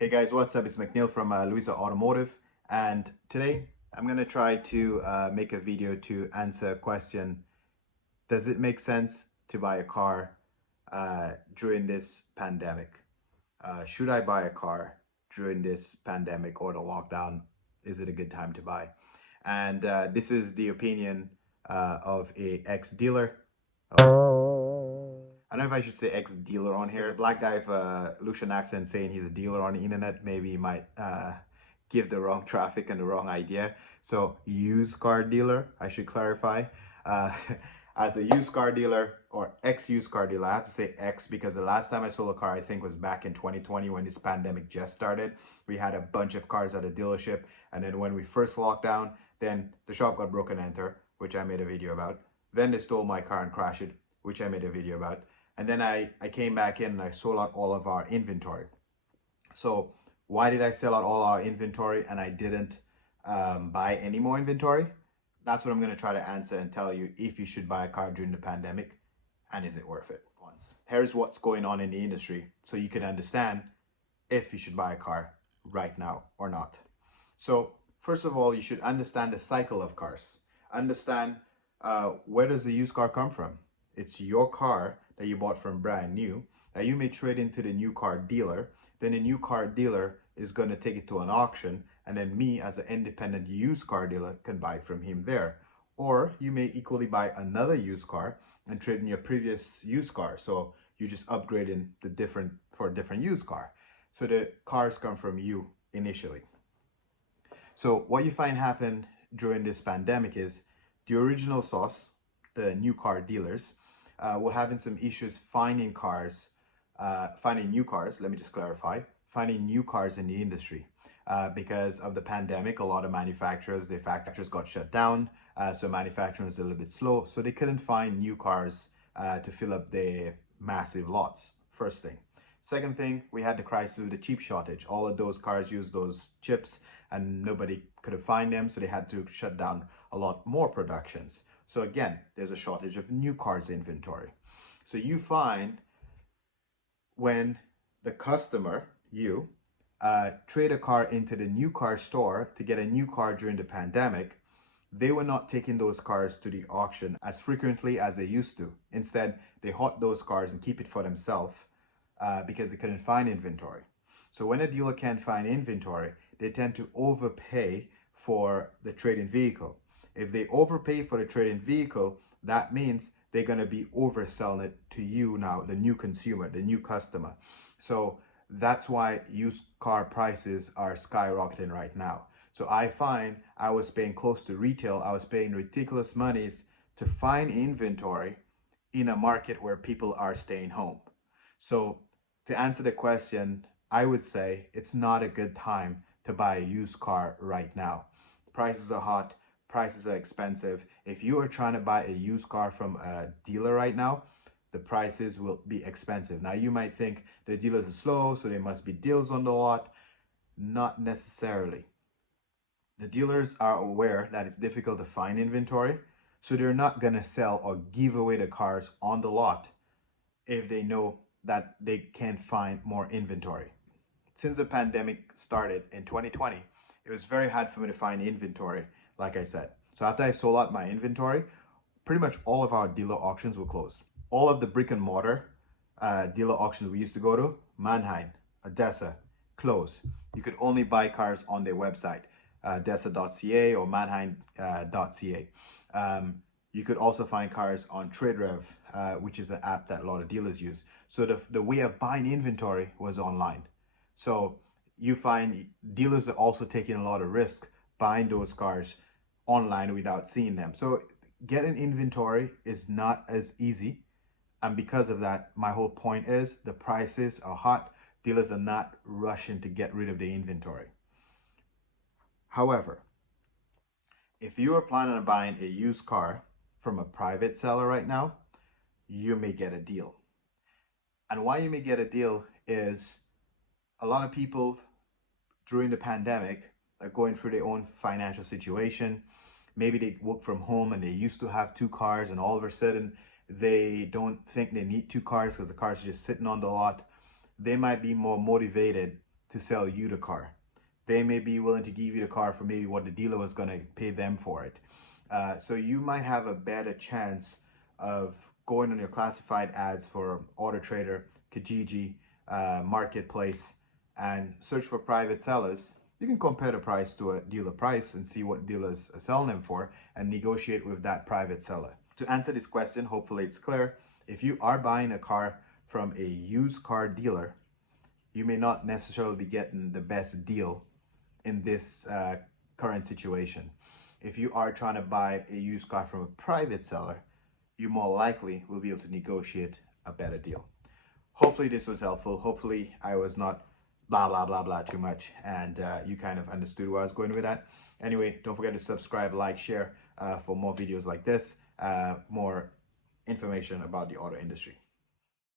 Hey guys, what's up? It's McNeil from Louison Automotive, and today I'm going to try to make a video to answer a question. Does it make sense to buy a car during this pandemic? Should I buy a car during this pandemic or the lockdown? Is it a good time to buy? And this is the opinion of a ex-dealer. I don't know if I should say ex-dealer on here. There's a black guy with a Louisian accent saying he's a dealer on the internet. Maybe he might give the wrong traffic and the wrong idea. So used car dealer, I should clarify. Uh, as a used car dealer or ex-used car dealer, I have to say ex because the last time I sold a car, I think was back in 2020 when this pandemic just started. We had a bunch of cars at a dealership. And then when we first locked down, then the shop got broken into, which I made a video about. Then they stole my car and crashed it, which I made a video about. And then I came back in and I sold out all of our inventory. So why did I sell out all our inventory and I didn't buy any more inventory? That's what I'm going to try to answer and tell you if you should buy a car during the pandemic and is it worth it. Here's what's going on in the industry so you can understand if you should buy a car right now or not. So first of all, you should understand the cycle of cars. Understand where does the used car come from? It's your car that you bought from brand new that you may trade into the new car dealer. Then the new car dealer is going to take it to an auction, and then me as an independent used car dealer can buy it from him there. Or you may equally buy another used car and trade in your previous used car. So you're just upgrading the different for a different used car. So the cars come from you initially. So what you find happen during this pandemic is the original source, the new car dealers, were having some issues finding cars, finding new cars. Let me just clarify, finding new cars in the industry. Because of the pandemic, a lot of their factories got shut down. So manufacturing was a little bit slow. So they couldn't find new cars to fill up their massive lots, first thing. Second thing, we had the crisis with the chip shortage. All of those cars used those chips and nobody could find them. So they had to shut down a lot more productions. So again, there's a shortage of new cars inventory. So you find when the customer, you, trade a car into the new car store to get a new car during the pandemic, they were not taking those cars to the auction as frequently as they used to. Instead, they hot those cars and keep it for themselves because they couldn't find inventory. So when a dealer can't find inventory, they tend to overpay for the trade-in vehicle. If they overpay for the trade-in vehicle, that means they're going to be overselling it to you now, the new consumer, the new customer. So that's why used car prices are skyrocketing right now. So I find I was paying close to retail. I was paying ridiculous monies to find inventory in a market where people are staying home. So to answer the question, I would say it's not a good time to buy a used car right now. Prices are hot. Prices are expensive. If you are trying to buy a used car from a dealer right now, the prices will be expensive. Now you might think the dealers are slow, so there must be deals on the lot. Not necessarily. The dealers are aware that it's difficult to find inventory, so they're not gonna sell or give away the cars on the lot if they know that they can't find more inventory. Since the pandemic started in 2020, it was very hard for me to find inventory, like I said. So after I sold out my inventory, pretty much all of our dealer auctions were closed. All of the brick and mortar dealer auctions we used to go to, Mannheim, Odessa, closed. You could only buy cars on their website, odessa.ca or mannheim.ca. You could also find cars on TradeRev, which is an app that a lot of dealers use. So the way of buying inventory was online. So you find dealers are also taking a lot of risk buying those cars online without seeing them. So getting inventory is not as easy. And because of that, my whole point is the prices are hot. Dealers are not rushing to get rid of the inventory. However, if you are planning on buying a used car from a private seller right now, you may get a deal. And why you may get a deal is a lot of people during the pandemic are going through their own financial situation. Maybe they work from home and they used to have two cars, and all of a sudden they don't think they need two cars because the cars are just sitting on the lot. They might be more motivated to sell you the car. They may be willing to give you the car for maybe what the dealer was going to pay them for it. So you might have a better chance of going on your classified ads for Auto Trader, Kijiji, Marketplace, and search for private sellers. You can compare the price to a dealer price and see what dealers are selling them for and negotiate with that private seller. To answer this question, hopefully it's clear. If you are buying a car from a used car dealer, you may not necessarily be getting the best deal in this current situation. If you are trying to buy a used car from a private seller, you more likely will be able to negotiate a better deal. Hopefully this was helpful. Hopefully I was not blah, blah, blah, blah too much, and you kind of understood where I was going with that. Anyway, don't forget to subscribe, like, share for more videos like this, more information about the auto industry.